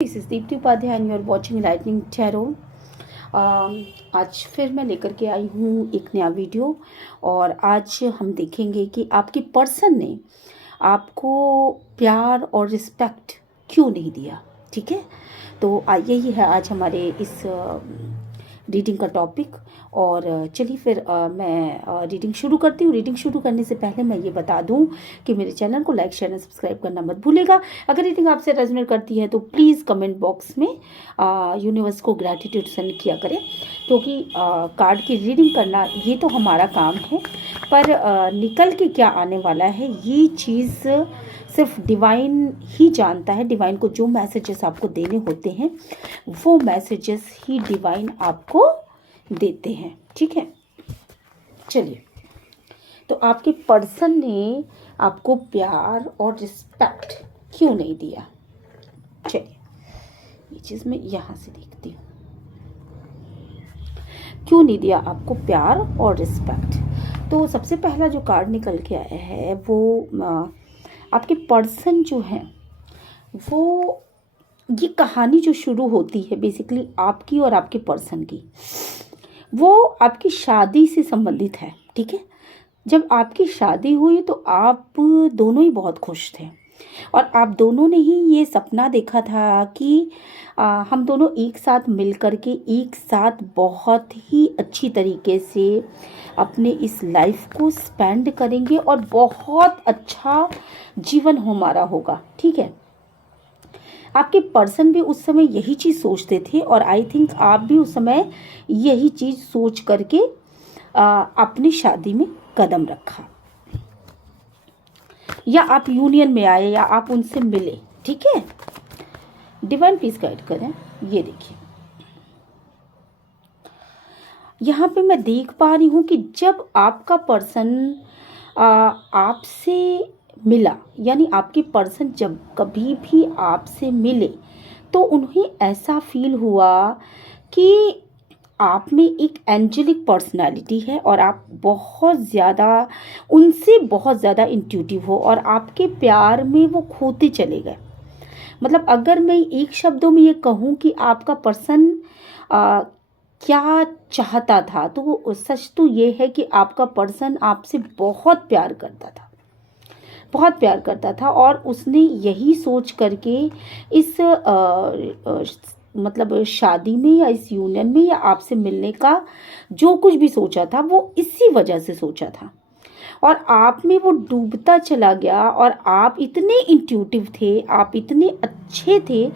This is Deepti Upadhyay and you are watching Lightning Tarot. आज फिर मैं लेकर के आई हूँ एक नया वीडियो। और आज हम देखेंगे कि आपकी पर्सन ने आपको प्यार और रिस्पेक्ट क्यों नहीं दिया। ठीक है, तो यही है आज हमारे इस रीडिंग का टॉपिक। और चलिए फिर मैं रीडिंग शुरू करती हूँ। रीडिंग शुरू करने से पहले मैं ये बता दूँ कि मेरे चैनल को लाइक शेयर एंड सब्सक्राइब करना मत भूलिएगा। अगर रीडिंग आपसे रेजोनेट करती है तो प्लीज़ कमेंट बॉक्स में यूनिवर्स को ग्रैटिट्यूड सेंड किया करें, क्योंकि कार्ड की रीडिंग करना ये तो हमारा काम है, पर निकल के क्या आने वाला है ये चीज़ सिर्फ डिवाइन ही जानता है। डिवाइन को जो मैसेजेस आपको देने होते हैं वो मैसेजेस ही डिवाइन आपको देते हैं। ठीक है, चलिए। तो आपके पर्सन ने आपको प्यार और रिस्पेक्ट क्यों नहीं दिया। चलिए, ये चीज़ मैं यहाँ से देखती हूँ। क्यों नहीं दिया आपको प्यार और रिस्पेक्ट। तो सबसे पहला जो कार्ड निकल के आया है वो आपके पर्सन जो है वो, ये कहानी जो शुरू होती है बेसिकली आपकी और आपके पर्सन की, वो आपकी शादी से संबंधित है। ठीक है, जब आपकी शादी हुई तो आप दोनों ही बहुत खुश थे और आप दोनों ने ही ये सपना देखा था कि हम दोनों एक साथ मिल कर के एक साथ बहुत ही अच्छी तरीके से अपने इस लाइफ को स्पेंड करेंगे और बहुत अच्छा जीवन हमारा होगा। ठीक है, आपके पर्सन भी उस समय यही चीज़ सोचते थे और आई थिंक आप भी उस समय यही चीज़ सोच करके अपनी शादी में कदम रखा, या आप यूनियन में आए या आप उनसे मिले। ठीक है, डिवाइन प्लीज गाइड करें। ये देखिए, यहाँ पे मैं देख पा रही हूँ कि जब आपका पर्सन आपसे मिला, यानी आपके पर्सन जब कभी भी आपसे मिले तो उन्हें ऐसा फील हुआ कि आप में एक एंजेलिक पर्सनालिटी है और आप बहुत ज़्यादा उनसे बहुत ज़्यादा इंट्यूटिव हो और आपके प्यार में वो खोते चले गए। मतलब अगर मैं एक शब्दों में ये कहूँ कि आपका पर्सन क्या चाहता था, तो वो सच तो ये है कि आपका पर्सन आपसे बहुत प्यार करता था, बहुत प्यार करता था। और उसने यही सोच करके इस मतलब शादी में या इस यूनियन में या आपसे मिलने का जो कुछ भी सोचा था वो इसी वजह से सोचा था। और आप में वो डूबता चला गया और आप इतने इंट्यूटिव थे, आप इतने अच्छे थे,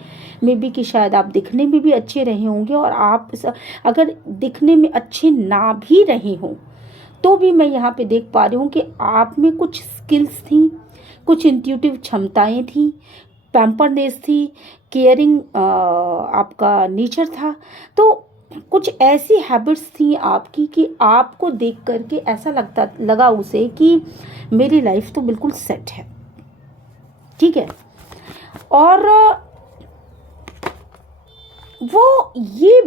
मे बी कि शायद आप दिखने में भी अच्छे रहे होंगे। और आप अगर दिखने में अच्छे ना भी रहे हों तो भी मैं यहाँ पे देख पा रही हूँ कि आप में कुछ स्किल्स थी, कुछ इंट्यूटिव क्षमताएं थी, पैम्परनेस थी, केयरिंग आपका नेचर था। तो कुछ ऐसी हैबिट्स थी आपकी कि आपको देख करके ऐसा लगा उसे कि मेरी लाइफ तो बिल्कुल सेट है। ठीक है, और वो ये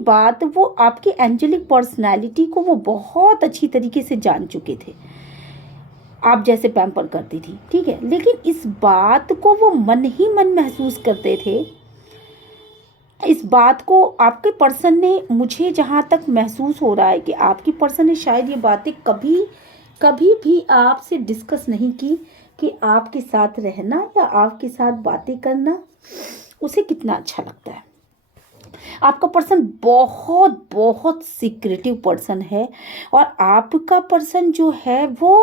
बात वो आपके एंजेलिक पर्सनालिटी को वो बहुत अच्छी तरीके से जान चुके थे, आप जैसे पैम्पर करती थी। ठीक है, लेकिन इस बात को वो मन ही मन महसूस करते थे। इस बात को आपके पर्सन ने, मुझे जहाँ तक महसूस हो रहा है कि आपकी पर्सन ने शायद ये बातें कभी भी आपसे डिस्कस नहीं की कि आपके साथ रहना या आपके साथ बातें करना उसे कितना अच्छा लगता है। आपका पर्सन बहुत बहुत सीक्रेटिव पर्सन है और आपका पर्सन जो है वो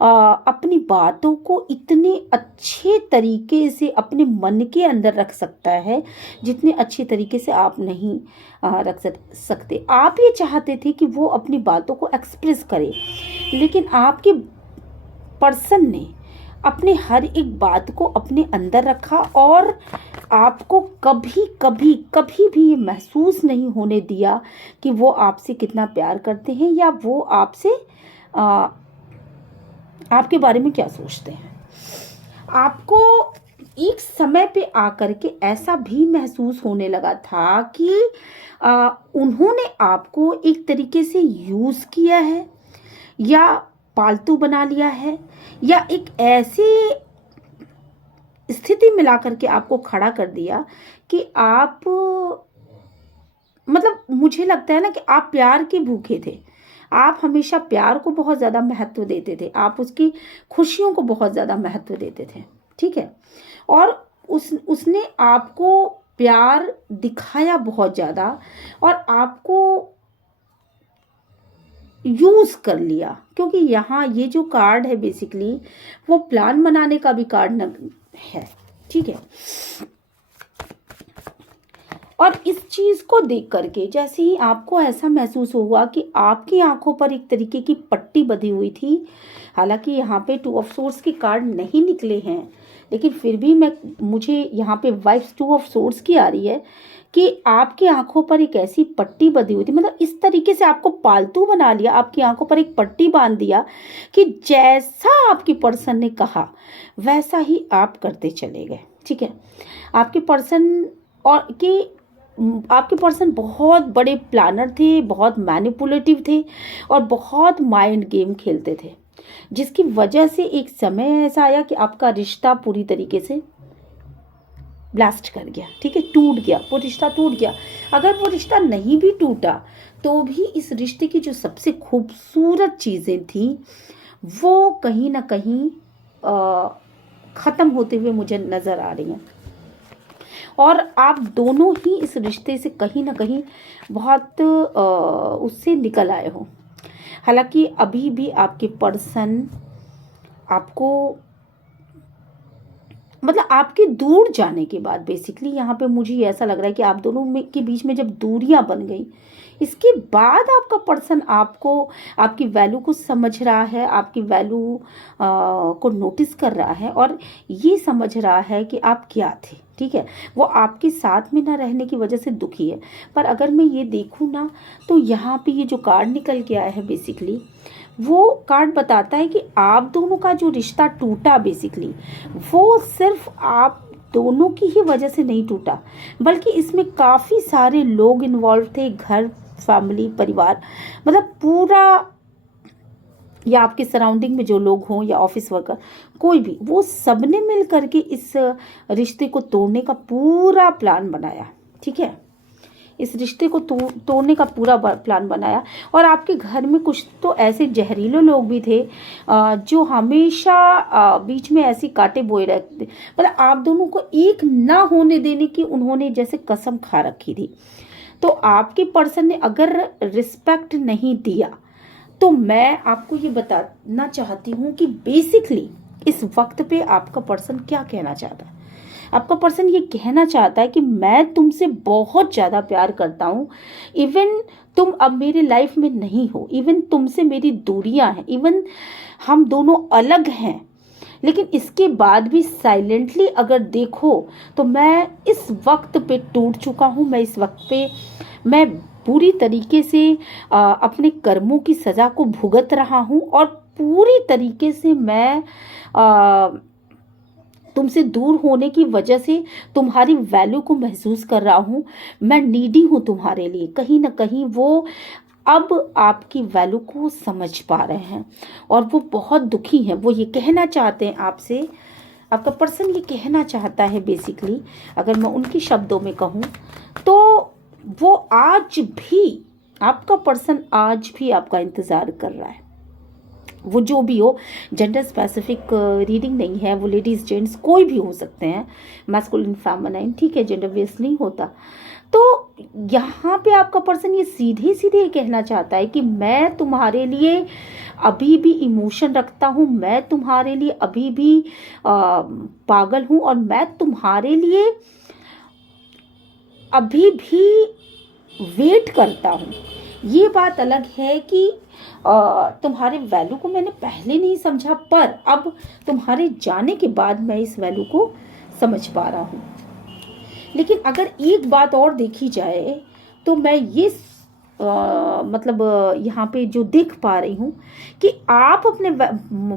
अपनी बातों को इतने अच्छे तरीके से अपने मन के अंदर रख सकता है जितने अच्छे तरीके से आप नहीं रख सकते। आप ये चाहते थे कि वो अपनी बातों को एक्सप्रेस करे, लेकिन आपके पर्सन ने अपने हर एक बात को अपने अंदर रखा और आपको कभी भी ये महसूस नहीं होने दिया कि वो आपसे कितना प्यार करते हैं या वो आपसे आपके बारे में क्या सोचते हैं। आपको एक समय पे आकर के ऐसा भी महसूस होने लगा था कि उन्होंने आपको एक तरीके से यूज़ किया है या पालतू बना लिया है, या एक ऐसे स्थिति मिला करके आपको खड़ा कर दिया कि आप, मतलब मुझे लगता है ना कि आप प्यार के भूखे थे। आप हमेशा प्यार को बहुत ज़्यादा महत्व देते थे, आप उसकी खुशियों को बहुत ज़्यादा महत्व देते थे, ठीक है। और उसने आपको प्यार दिखाया बहुत ज़्यादा और आपको यूज़ कर लिया, क्योंकि यहाँ ये जो कार्ड है बेसिकली वो प्लान बनाने का भी कार्ड है, ठीक है। और इस चीज़ को देख करके जैसे ही आपको ऐसा महसूस हुआ कि आपकी आंखों पर एक तरीके की पट्टी बंधी हुई थी, हालांकि यहाँ पे 2 ऑफ सोर्ड्स के कार्ड नहीं निकले हैं, लेकिन फिर भी मुझे यहाँ पे वाइब्स 2 ऑफ सोर्ड्स की आ रही है कि आपकी आंखों पर एक ऐसी पट्टी बंधी हुई थी, मतलब इस तरीके से आपको पालतू बना लिया, आपकी आंखों पर एक पट्टी बांध दिया कि जैसा आपकी पर्सन ने कहा वैसा ही आप करते चले गए, ठीक है। आपके पर्सन बहुत बड़े प्लानर थे, बहुत मैनिपुलेटिव थे और बहुत माइंड गेम खेलते थे, जिसकी वजह से एक समय ऐसा आया कि आपका रिश्ता पूरी तरीके से ब्लास्ट कर गया, ठीक है, टूट गया, वो रिश्ता टूट गया। अगर वो रिश्ता नहीं भी टूटा तो भी इस रिश्ते की जो सबसे खूबसूरत चीज़ें थी वो कहीं ना कहीं ख़त्म होते हुए मुझे नज़र आ रही हैं। और आप दोनों ही इस रिश्ते से कहीं ना कहीं बहुत उससे निकल आए हो। हालांकि अभी भी आपके पर्सन आपको, मतलब आपके दूर जाने के बाद बेसिकली यहाँ पे मुझे ऐसा लग रहा है कि आप दोनों में के बीच में जब दूरियां बन गई, इसके बाद आपका पर्सन आपको, आपकी वैल्यू को समझ रहा है, आपकी वैल्यू को नोटिस कर रहा है और ये समझ रहा है कि आप क्या थे, ठीक है। वो आपके साथ में ना रहने की वजह से दुखी है। पर अगर मैं ये देखूँ ना तो यहाँ पे ये जो कार्ड निकल के आया है बेसिकली, वो कार्ड बताता है कि आप दोनों का जो रिश्ता टूटा बेसिकली वो सिर्फ आप दोनों की ही वजह से नहीं टूटा, बल्कि इसमें काफ़ी सारे लोग इन्वॉल्व थे, घर, फैमिली, परिवार, मतलब पूरा, या आपके सराउंडिंग में जो लोग हों या ऑफिस वर्कर, कोई भी, वो सबने मिल करके इस रिश्ते को तोड़ने का पूरा प्लान बनाया, ठीक है। इस रिश्ते को तोड़ने का पूरा प्लान बनाया। और आपके घर में कुछ तो ऐसे जहरीले लोग भी थे जो हमेशा बीच में ऐसी कांटे बोए रहते, मतलब आप दोनों को एक ना होने देने की उन्होंने जैसे कसम खा रखी थी। तो आपके पर्सन ने अगर रिस्पेक्ट नहीं दिया तो मैं आपको ये बताना चाहती हूँ कि बेसिकली इस वक्त पे आपका पर्सन क्या कहना चाहता है। आपका पर्सन ये कहना चाहता है कि मैं तुमसे बहुत ज़्यादा प्यार करता हूँ, इवन तुम अब मेरे लाइफ में नहीं हो, इवन तुमसे मेरी दूरियां हैं, इवन हम दोनों अलग हैं, लेकिन इसके बाद भी साइलेंटली अगर देखो तो मैं इस वक्त पे टूट चुका हूँ। मैं इस वक्त पे मैं पूरी तरीके से अपने कर्मों की सज़ा को भुगत रहा हूँ और पूरी तरीके से मैं तुमसे दूर होने की वजह से तुम्हारी वैल्यू को महसूस कर रहा हूँ। मैं नीडी हूँ तुम्हारे लिए। कहीं ना कहीं वो अब आपकी वैल्यू को समझ पा रहे हैं और वो बहुत दुखी हैं। वो ये कहना चाहते हैं आपसे, आपका पर्सन ये कहना चाहता है बेसिकली, अगर मैं उनके शब्दों में कहूँ तो वो आज भी, आपका पर्सन आज भी आपका इंतज़ार कर रहा है। वो जो भी हो, जेंडर स्पेसिफिक रीडिंग नहीं है, वो लेडीज़ जेंट्स कोई भी हो सकते हैं, मैस्कुलिन फेमिनाइन, ठीक है, जेंडर बेस्ड नहीं होता। तो यहाँ पे आपका पर्सन ये सीधे सीधे कहना चाहता है कि मैं तुम्हारे लिए अभी भी इमोशन रखता हूँ, मैं तुम्हारे लिए अभी भी पागल हूँ और मैं तुम्हारे लिए अभी भी वेट करता हूँ। ये बात अलग है कि तुम्हारे वैल्यू को मैंने पहले नहीं समझा, पर अब तुम्हारे जाने के बाद मैं इस वैल्यू को समझ पा रहा हूँ। लेकिन अगर एक बात और देखी जाए तो मैं ये मतलब यहाँ पे जो देख पा रही हूँ कि आप अपने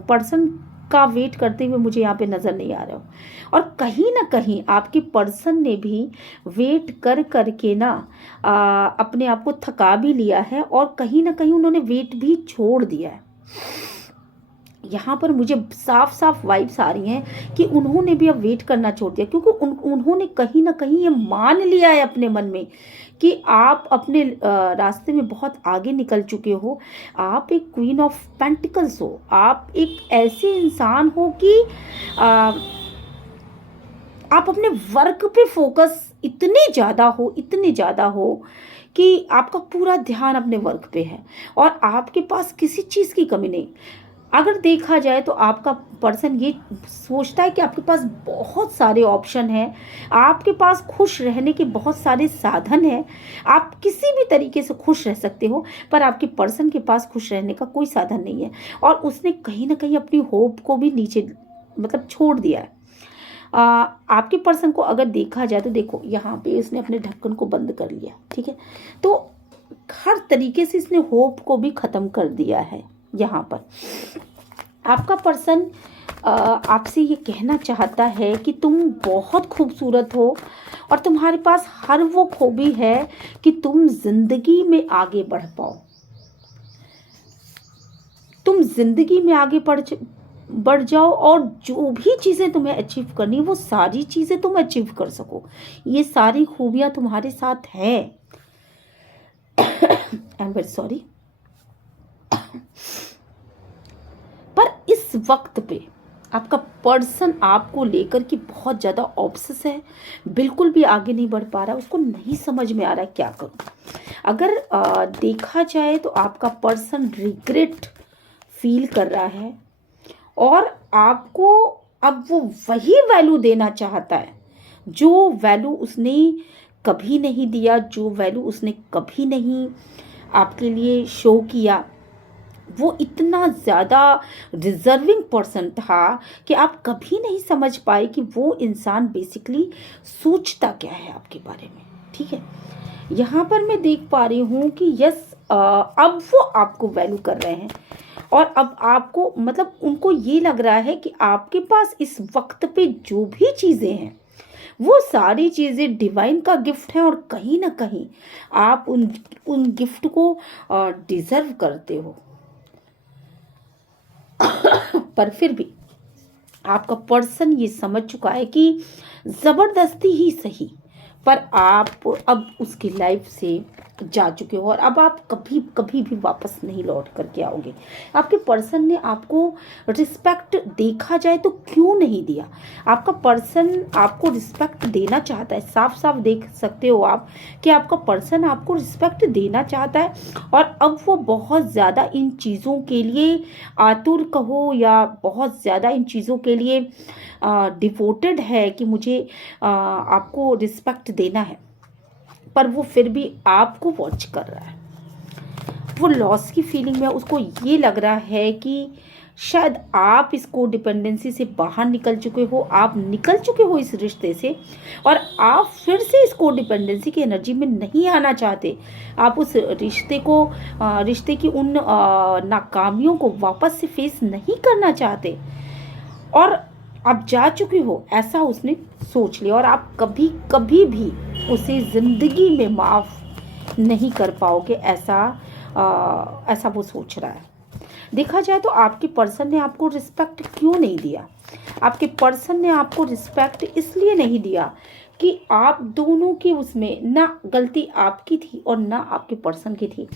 पर्सन का वेट करते हुए मुझे यहाँ पे नज़र नहीं आ रहा हो, और कहीं ना कहीं आपके पर्सन ने भी वेट कर करके ना अपने आप को थका भी लिया है और कहीं ना कहीं उन्होंने वेट भी छोड़ दिया है। यहाँ पर मुझे साफ साफ वाइब्स आ रही हैं कि उन्होंने भी अब वेट करना छोड़ दिया, क्योंकि उन्होंने कहीं ना कहीं ये मान लिया है अपने मन में कि आप अपने रास्ते में बहुत आगे निकल चुके हो। आप एक क्वीन ऑफ पेंटिकल्स हो, आप एक ऐसे इंसान हो कि आप अपने वर्क पे फोकस इतने ज़्यादा हो कि आपका पूरा ध्यान अपने वर्क पे है और आपके पास किसी चीज़ की कमी नहीं। अगर देखा जाए तो आपका पर्सन ये सोचता है कि आपके पास बहुत सारे ऑप्शन हैं, आपके पास खुश रहने के बहुत सारे साधन हैं, आप किसी भी तरीके से खुश रह सकते हो, पर आपके पर्सन के पास खुश रहने का कोई साधन नहीं है और उसने कहीं ना कहीं अपनी होप को भी नीचे मतलब छोड़ दिया है। आपके पर्सन को अगर देखा जाए तो देखो यहाँ पे इसने अपने ढक्कन को बंद कर लिया, ठीक है, तो हर तरीके से इसने होप को भी ख़त्म कर दिया है। यहाँ पर आपका पर्सन आपसे ये कहना चाहता है कि तुम बहुत खूबसूरत हो और तुम्हारे पास हर वो खूबी है कि तुम जिंदगी में आगे बढ़ पाओ, तुम जिंदगी में आगे बढ़ जाओ और जो भी चीज़ें तुम्हें अचीव करनी वो सारी चीज़ें तुम अचीव कर सको। ये सारी खूबियाँ तुम्हारे साथ है। I am very sorry. पर इस वक्त पे आपका पर्सन आपको लेकर के बहुत ज़्यादा ऑब्सेस है, बिल्कुल भी आगे नहीं बढ़ पा रहा, उसको नहीं समझ में आ रहा है क्या करूँ। अगर देखा जाए तो आपका पर्सन रिग्रेट फील कर रहा है और आपको अब वो वही वैल्यू देना चाहता है जो वैल्यू उसने कभी नहीं दिया, जो वैल्यू उसने कभी नहीं आपके लिए शो किया। वो इतना ज़्यादा डिज़र्विंग पर्सन था कि आप कभी नहीं समझ पाए कि वो इंसान बेसिकली सोचता क्या है आपके बारे में, ठीक है। यहाँ पर मैं देख पा रही हूँ कि यस, अब वो आपको वैल्यू कर रहे हैं और अब आपको मतलब उनको ये लग रहा है कि आपके पास इस वक्त पे जो भी चीज़ें हैं वो सारी चीज़ें डिवाइन का गिफ्ट है और कहीं ना कहीं आप उन गिफ्ट को डिज़र्व करते हो। पर फिर भी आपका पर्सन ये समझ चुका है कि ज़बरदस्ती ही सही, पर आप अब उसकी लाइफ से जा चुके हो और अब आप कभी कभी भी वापस नहीं लौट करके आओगे। आपके पर्सन ने आपको रिस्पेक्ट देखा जाए तो क्यों नहीं दिया। आपका पर्सन आपको रिस्पेक्ट देना चाहता है, साफ साफ देख सकते हो आप कि आपका पर्सन आपको रिस्पेक्ट देना चाहता है और अब वो बहुत ज़्यादा इन चीज़ों के लिए आतुर कहो या बहुत ज़्यादा इन चीज़ों के लिए डिवोटेड है कि मुझे आपको रिस्पेक्ट देना है, पर वो फिर भी आपको वॉच कर रहा है। वो लॉस की फीलिंग में, उसको ये लग रहा है कि शायद आप इसको डिपेंडेंसी से बाहर निकल चुके हो, आप निकल चुके हो इस रिश्ते से और आप फिर से इसको डिपेंडेंसी की एनर्जी में नहीं आना चाहते। आप उस रिश्ते की उन नाकामियों को वापस से फेस नहीं करना चाहते और आप जा चुके हो, ऐसा उसने सोच लिया और आप कभी कभी भी उसे ज़िंदगी में माफ़ नहीं कर पाओगे, ऐसा वो सोच रहा है। देखा जाए तो आपके पर्सन ने आपको रिस्पेक्ट क्यों नहीं दिया। आपके पर्सन ने आपको रिस्पेक्ट इसलिए नहीं दिया कि आप दोनों की उसमें ना गलती आपकी थी और ना आपके पर्सन की थी।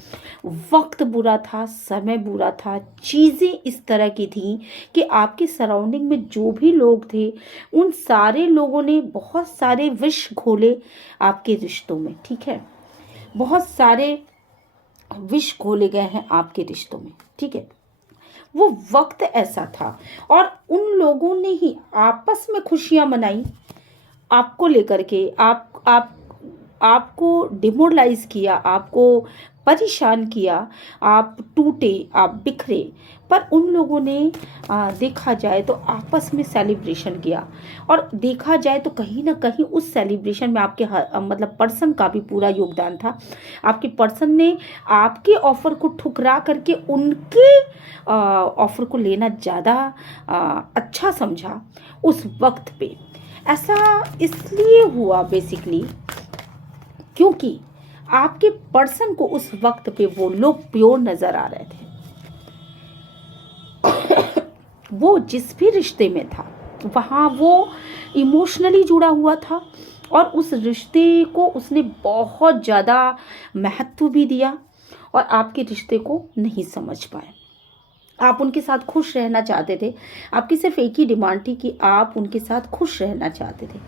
वक्त बुरा था, समय बुरा था, चीज़ें इस तरह की थी कि आपके सराउंडिंग में जो भी लोग थे उन सारे लोगों ने बहुत सारे विष घोले आपके रिश्तों में, ठीक है। बहुत सारे विष घोले गए हैं आपके रिश्तों में, ठीक है। वो वक्त ऐसा था और उन लोगों ने ही आपस में खुशियां मनाई आपको लेकर के, आपको डिमोरलाइज किया, आपको परेशान किया, आप टूटे, आप बिखरे, पर उन लोगों ने देखा जाए तो आपस में सेलिब्रेशन किया और देखा जाए तो कहीं ना कहीं उस सेलिब्रेशन में आपके मतलब पर्सन का भी पूरा योगदान था। आपके पर्सन ने आपके ऑफर को ठुकरा करके उनके ऑफर को लेना ज़्यादा अच्छा समझा उस वक्त पे। ऐसा इसलिए हुआ बेसिकली क्योंकि आपके पर्सन को उस वक्त पे वो लोग प्योर नजर आ रहे थे। वो जिस भी रिश्ते में था वहाँ वो इमोशनली जुड़ा हुआ था और उस रिश्ते को उसने बहुत ज़्यादा महत्व भी दिया और आपके रिश्ते को नहीं समझ पाए। आप उनके साथ खुश रहना चाहते थे, आपकी सिर्फ एक ही डिमांड थी कि आप उनके साथ खुश रहना चाहते थे।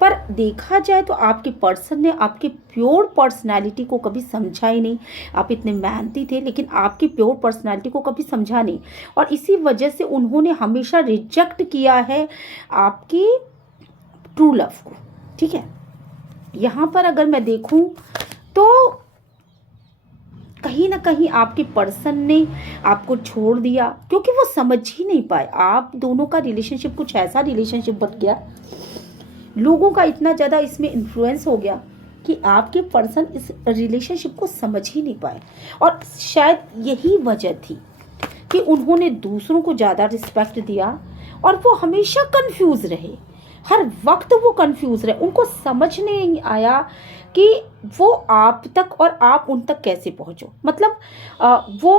पर देखा जाए तो आपके पर्सन ने आपके प्योर पर्सनालिटी को कभी समझा ही नहीं। आप इतने मेहनती थे लेकिन आपकी प्योर पर्सनालिटी को कभी समझा नहीं और इसी वजह से उन्होंने हमेशा रिजेक्ट किया है आपकी ट्रू लव को। ठीक है, यहाँ पर अगर मैं देखूं तो कहीं ना कहीं आपके पर्सन ने आपको छोड़ दिया क्योंकि वो समझ ही नहीं पाए। आप दोनों का रिलेशनशिप कुछ ऐसा रिलेशनशिप बन गया, लोगों का इतना ज़्यादा इसमें इन्फ्लुएंस हो गया कि आपके पर्सन इस रिलेशनशिप को समझ ही नहीं पाए। और शायद यही वजह थी कि उन्होंने दूसरों को ज़्यादा रिस्पेक्ट दिया और वो हमेशा कंफ्यूज रहे, हर वक्त वो कंफ्यूज रहे। उनको समझ नहीं आया कि वो आप तक और आप उन तक कैसे पहुंचो। मतलब वो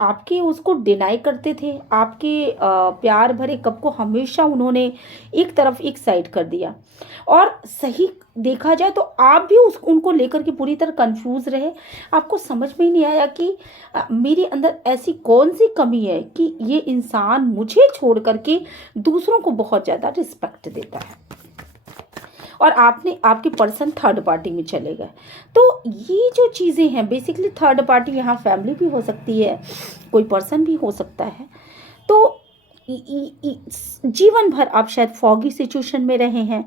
आपके उसको डिनाई करते थे, आपके प्यार भरे कप को हमेशा उन्होंने एक तरफ एक साइड कर दिया। और सही देखा जाए तो आप भी उनको लेकर के पूरी तरह कंफ्यूज रहे। आपको समझ में ही नहीं आया कि मेरे अंदर ऐसी कौन सी कमी है कि ये इंसान मुझे छोड़ करके दूसरों को बहुत ज़्यादा रिस्पेक्ट देता है और आपके पर्सन थर्ड पार्टी में चले गए। तो ये जो चीज़ें हैं बेसिकली थर्ड पार्टी यहाँ फैमिली भी हो सकती है, कोई पर्सन भी हो सकता है। तो जीवन भर आप शायद फॉगी सिचुएशन में रहे हैं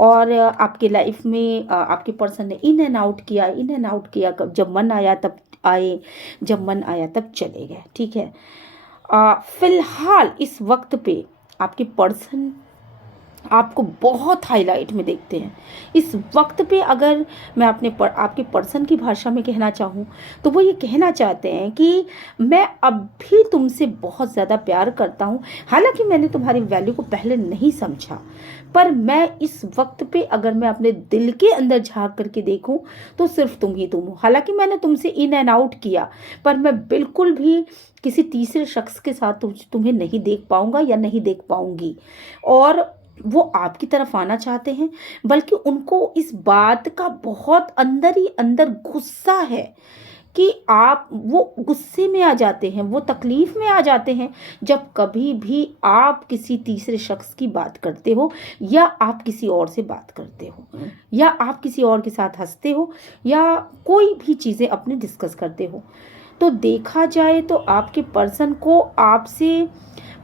और आपके लाइफ में आपके पर्सन ने इन एंड आउट किया। जब मन आया तब आए, जब मन आया तब चले गए। ठीक है, फिलहाल इस वक्त पे आपके पर्सन आपको बहुत हाईलाइट में देखते हैं। इस वक्त पे अगर मैं आपके पर्सन की भाषा में कहना चाहूँ तो वो ये कहना चाहते हैं कि मैं अब भी तुमसे बहुत ज़्यादा प्यार करता हूँ। हालांकि मैंने तुम्हारी वैल्यू को पहले नहीं समझा, पर मैं इस वक्त पे अगर मैं अपने दिल के अंदर झांक करके देखूँ तो सिर्फ तुम ही तुम हो। हालांकि मैंने तुमसे इन एंड आउट किया, पर मैं बिल्कुल भी किसी तीसरे शख्स के साथ तुम्हें नहीं देख पाऊँगा या नहीं देख पाऊँगी। और वो आपकी तरफ आना चाहते हैं, बल्कि उनको इस बात का बहुत अंदर ही अंदर गुस्सा है कि वो गुस्से में आ जाते हैं, वो तकलीफ में आ जाते हैं जब कभी भी आप किसी तीसरे शख्स की बात करते हो या आप किसी और से बात करते हो या आप किसी और के साथ हंसते हो या कोई भी चीज़ें अपने डिस्कस करते हो। तो देखा जाए तो आपके पर्सन को आपसे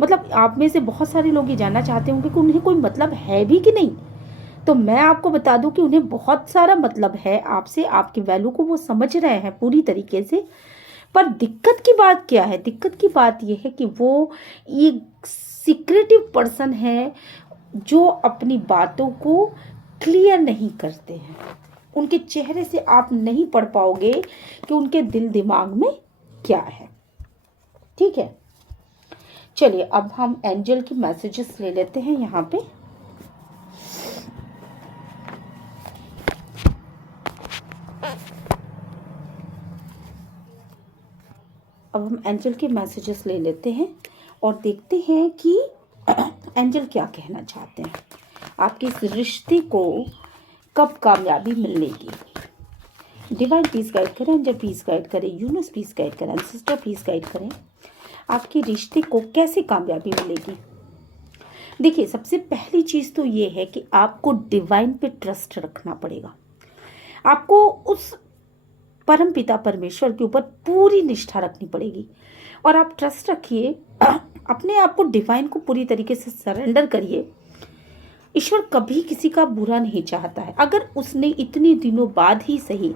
मतलब आप में से बहुत सारे लोग ये जानना चाहते होंगे कि उन्हें कोई मतलब है भी कि नहीं। तो मैं आपको बता दूं कि उन्हें बहुत सारा मतलब है आपसे, आपकी वैल्यू को वो समझ रहे हैं पूरी तरीके से। पर दिक्कत की बात क्या है? दिक्कत की बात ये है कि वो एक सीक्रेटिव पर्सन है जो अपनी बातों को क्लियर नहीं करते हैं। उनके चेहरे से आप नहीं पढ़ पाओगे कि उनके दिल दिमाग में क्या है। ठीक है, चलिए अब हम एंजल की मैसेजेस ले लेते हैं यहाँ पे। अब हम एंजल के मैसेजेस ले लेते हैं और देखते हैं कि एंजल क्या कहना चाहते हैं। आपके इस रिश्ते को कब कामयाबी मिलेगी? डिवाइन प्लीज गाइड करें, एंजल प्लीज गाइड करें, यूनिवर्स प्लीज गाइड करें, एंसेस्टर प्लीज गाइड करें। आपके रिश्ते को कैसे कामयाबी मिलेगी? देखिए, सबसे पहली चीज़ तो ये है कि आपको डिवाइन पे ट्रस्ट रखना पड़ेगा। आपको उस परम पिता परमेश्वर के ऊपर पूरी निष्ठा रखनी पड़ेगी और आप ट्रस्ट रखिए, अपने आप को डिवाइन को पूरी तरीके से सरेंडर करिए। ईश्वर कभी किसी का बुरा नहीं चाहता है। अगर उसने इतने दिनों बाद ही सही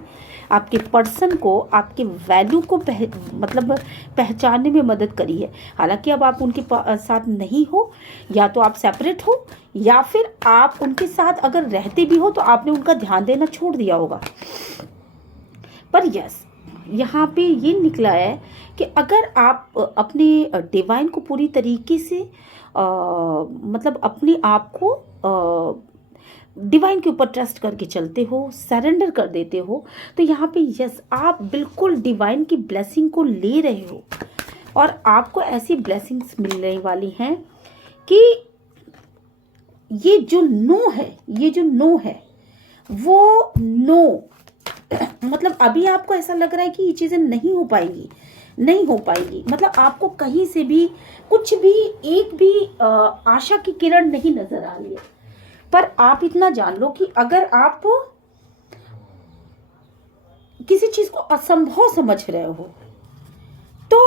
आपके पर्सन को आपके वैल्यू को पहचानने में मदद करी है। हालांकि अब आप उनके साथ नहीं हो, या तो आप सेपरेट हो या फिर आप उनके साथ अगर रहते भी हो तो आपने उनका ध्यान देना छोड़ दिया होगा। पर यस, यहाँ पे ये निकला है कि अगर आप अपने डिवाइन को पूरी तरीके से मतलब अपने आप को डिवाइन के ऊपर ट्रस्ट करके चलते हो, सरेंडर कर देते हो, तो यहाँ पे यस, आप बिल्कुल डिवाइन की ब्लेसिंग को ले रहे हो। और आपको ऐसी ब्लेसिंग्स मिलने वाली हैं कि ये जो नो है वो नो मतलब अभी आपको ऐसा लग रहा है कि ये चीज़ें नहीं हो पाएगी, मतलब आपको कहीं से भी कुछ भी एक भी आशा की किरण नहीं नजर आ रही है। पर आप इतना जान लो कि अगर आप किसी चीज को असंभव समझ रहे हो तो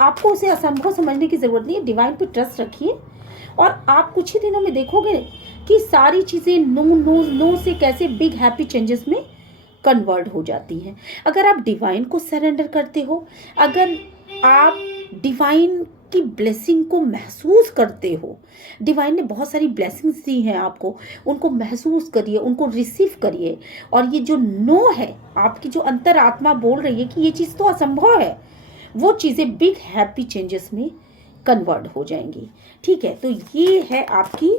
आपको उसे असंभव समझने की जरूरत नहीं है। डिवाइन पे ट्रस्ट रखिए और आप कुछ ही दिनों में देखोगे कि सारी चीजें नो से कैसे बिग हैप्पी चेंजेस में कन्वर्ट हो जाती हैं। अगर आप डिवाइन को सरेंडर करते हो, अगर आप डिवाइन की ब्लेसिंग को महसूस करते हो, डिवाइन ने बहुत सारी ब्लेसिंग्स दी हैं आपको, उनको महसूस करिए, उनको रिसीव करिए। और ये जो नो है, आपकी जो अंतरात्मा बोल रही है कि ये चीज़ तो असंभव है, वो चीज़ें बिग हैप्पी चेंजेस में कन्वर्ट हो जाएंगी। ठीक है, तो ये है आपकी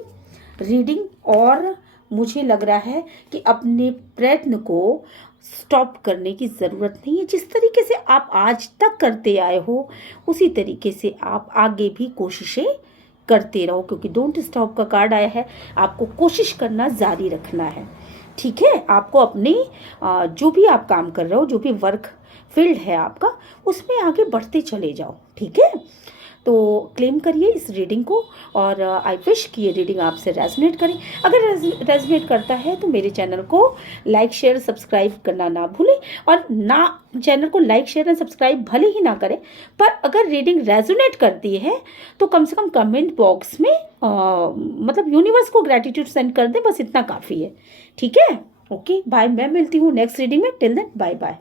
रीडिंग और मुझे लग रहा है कि अपने प्रयत्न को स्टॉप करने की ज़रूरत नहीं है। जिस तरीके से आप आज तक करते आए हो उसी तरीके से आप आगे भी कोशिशें करते रहो, क्योंकि डोंट स्टॉप का कार्ड आया है। आपको कोशिश करना जारी रखना है। ठीक है, आपको अपनी जो भी आप काम कर रहे हो, जो भी वर्क फील्ड है आपका, उसमें आगे बढ़ते चले जाओ। ठीक है, तो क्लेम करिए इस रीडिंग को और आई विश कि ये रीडिंग आपसे रेजोनेट करे। अगर रेजोनेट करता है तो मेरे चैनल को लाइक शेयर सब्सक्राइब करना ना भूलें। और ना चैनल को लाइक शेयर एंड सब्सक्राइब भले ही ना करें, पर अगर रीडिंग रेजोनेट करती है तो कम से कम कमेंट बॉक्स में मतलब यूनिवर्स को ग्रेटिट्यूड सेंड कर दें, बस इतना काफ़ी है। ठीक है, ओके बाय। मैं मिलती हूँ नेक्स्ट रीडिंग में। Till then bye bye.